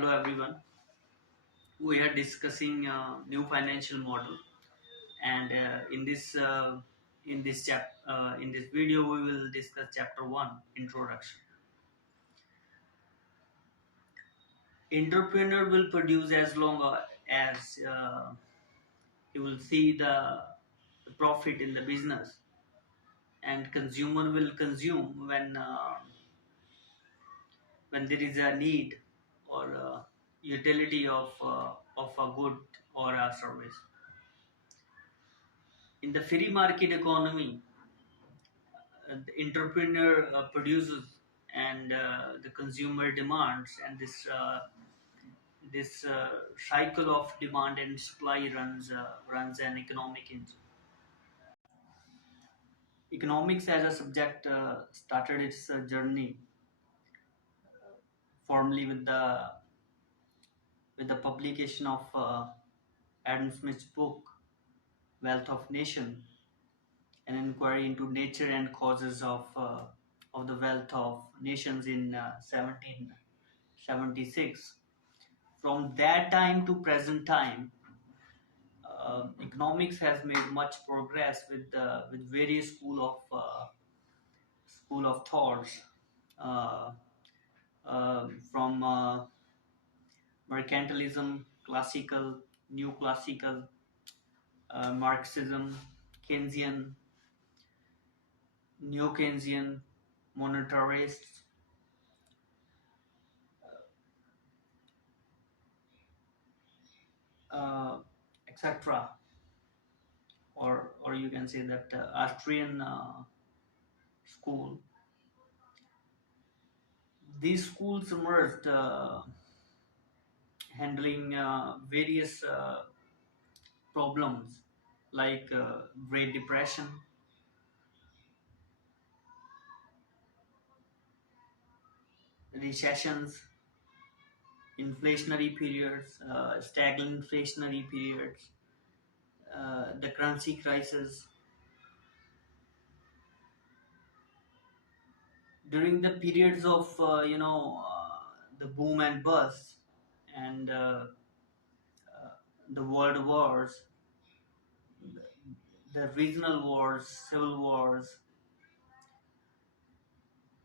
Hello everyone. We are discussing new financial model, and in this video we will discuss chapter one, introduction. Entrepreneur will produce as long as he will see the profit in the business, and consumer will consume when there is a need or utility of a good or a service. In the free market economy, the entrepreneur produces and the consumer demands, and this cycle of demand and supply runs an economic engine. Economics as a subject started its journey formally with the publication of Adam Smith's book Wealth of Nation, an inquiry into nature and causes of the wealth of nations in 1776. From that time to present time, economics has made much progress with various school of thoughts, uh, from mercantilism, classical, new classical, Marxism, Keynesian, neo Keynesian, monetarists, uh, etc. Or you can say that Austrian school. These schools emerged, handling various problems like Great Depression, recessions, inflationary periods, staggering inflationary periods, the currency crisis. During the periods of the boom and bust and the world wars, the regional wars, civil wars,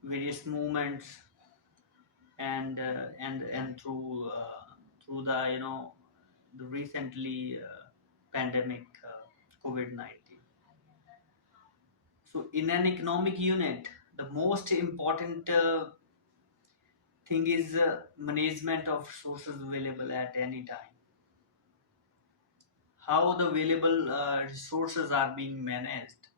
various movements, and through the the recently pandemic, COVID-19. So in an economic unit, the most important thing is management of resources available at any time. How the available resources are being managed,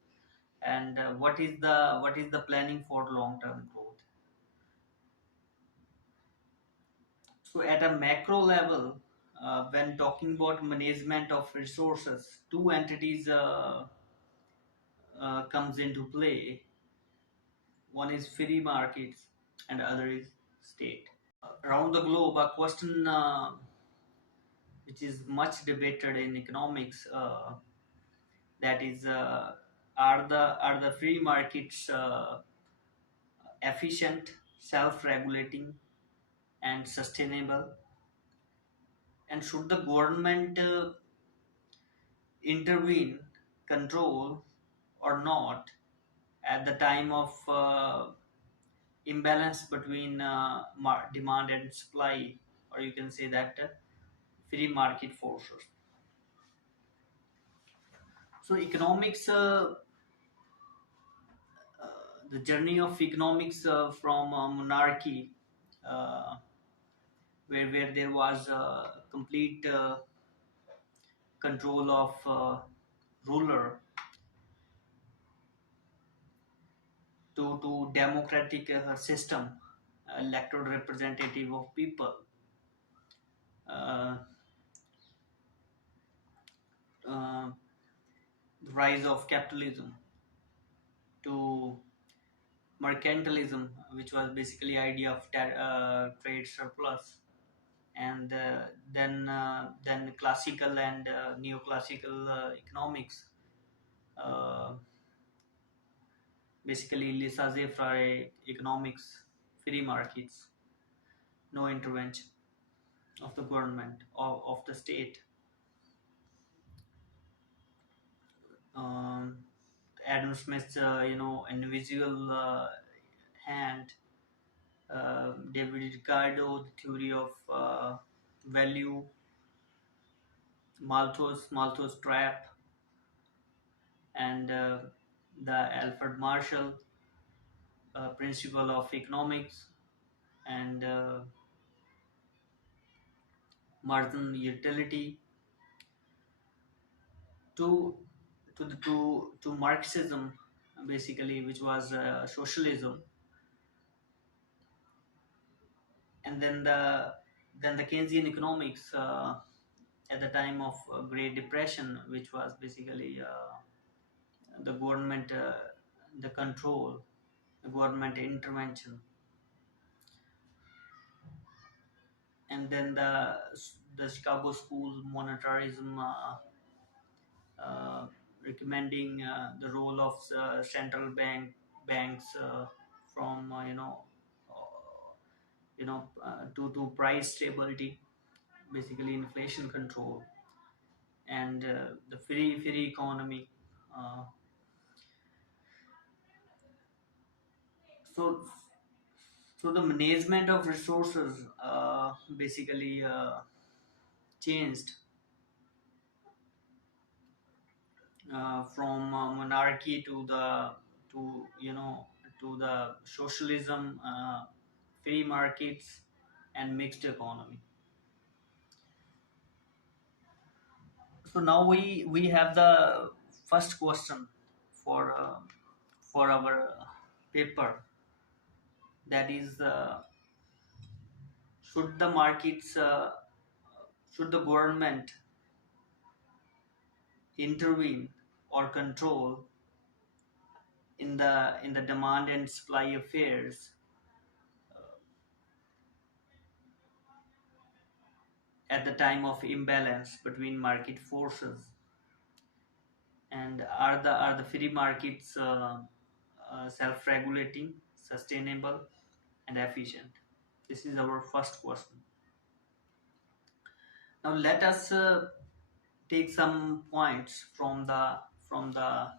and what is the planning for long term growth. So at a macro level, when talking about management of resources, two entities comes into play. One is free markets and other is state. Around the globe, a question which is much debated in economics, that is, are the free markets efficient, self-regulating, and sustainable? And should the government intervene, control, or not at the time of imbalance between demand and supply, or you can say that free market forces? So economics, the journey of economics from monarchy, uh, where there was complete control of ruler, to democratic system, elected representative of people, uh, uh, the rise of capitalism, to mercantilism, which was basically idea of trade surplus, and then classical and neoclassical economics, uh, basically laissez-faire economics, free markets, no intervention. of the government of the state. um, Adam Smith's individual hand, David Ricardo, the theory of value, Malthus trap, and the Alfred Marshall principle of economics, and margin utility, to to Marxism, basically, which was socialism, and then the Keynesian economics at the time of Great Depression, which was basically the government, the control, the government intervention, and then the Chicago School monetarism, uh, recommending the role of central banks from to price stability, basically inflation control, and the free economy. Uh, so so the management of resources basically changed from monarchy to to the socialism, free markets, and mixed economy. So now we have the first question for our paper, that is, should the markets should the government intervene or control in the demand and supply affairs at the time of imbalance between market forces, and are the free markets self-regulating, sustainable, and efficient? This is our first question. Now let us take some points from the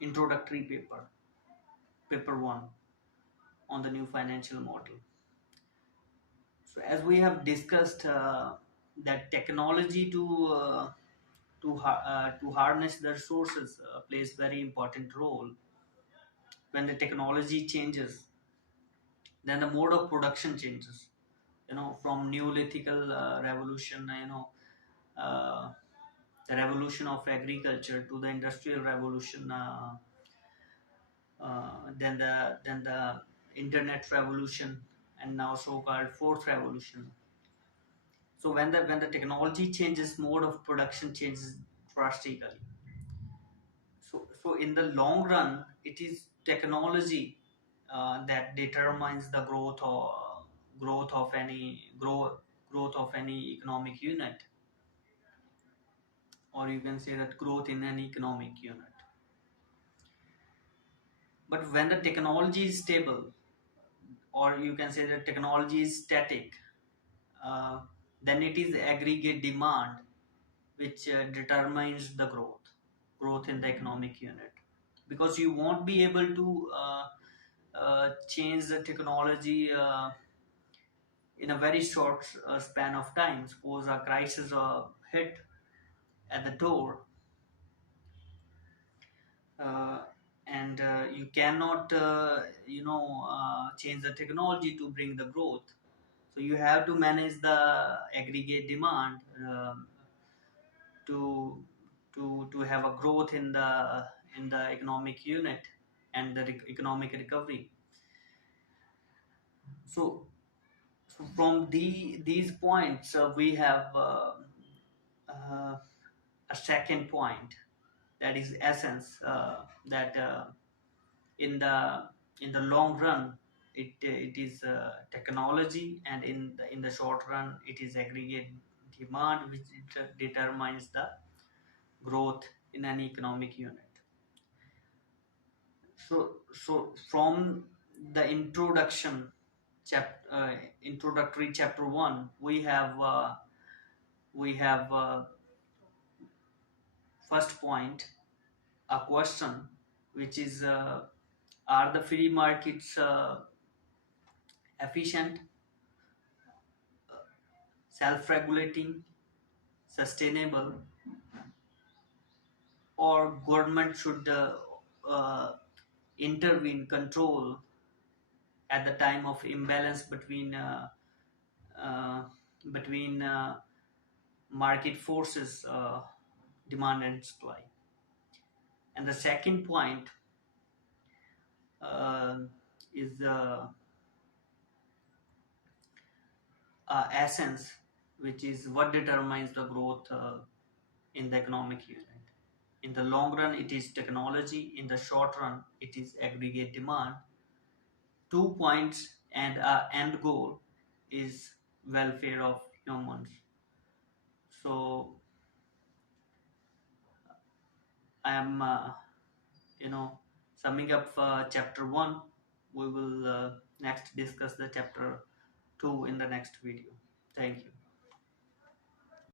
introductory paper 1, on the new financial model. So as we have discussed, that technology to harness the resources plays very important role. When the technology changes, then the mode of production changes. From Neolithical revolution, uh, the revolution of agriculture, to the industrial revolution, then the internet revolution, and now so-called fourth revolution. So when the technology changes, mode of production changes drastically. So in the long run, it is technology that determines the growth of any economic unit, or you can say that growth in any economic unit. But when the technology is stable, or you can say that technology is static, uh, then it is aggregate demand which determines the growth in the economic unit, because you won't be able to change the technology in a very short span of time. Suppose a crisis hit at the door, uh, and you cannot change the technology to bring the growth. So you have to manage the aggregate demand, to to have a growth in the economic unit and the economic recovery. So, so from these points, we have uh, a second point, that is essence, that in the long run, it is technology, and in the short run, it is aggregate demand which determines the growth in an economic unit. So from the introduction, introductory chapter 1, we have first point, a question, which is are the free markets efficient, self-regulating, sustainable, or government should intervene, control at the time of imbalance uh, between market forces, demand and supply. And the second point uh, is the essence, which is what determines the growth in the economic unit. In the long run, it is technology. In the short run, it is aggregate demand. 2 points and our end goal is welfare of humans. So I am, summing up chapter 1. We will next discuss the chapter 2 in the next video. Thank you.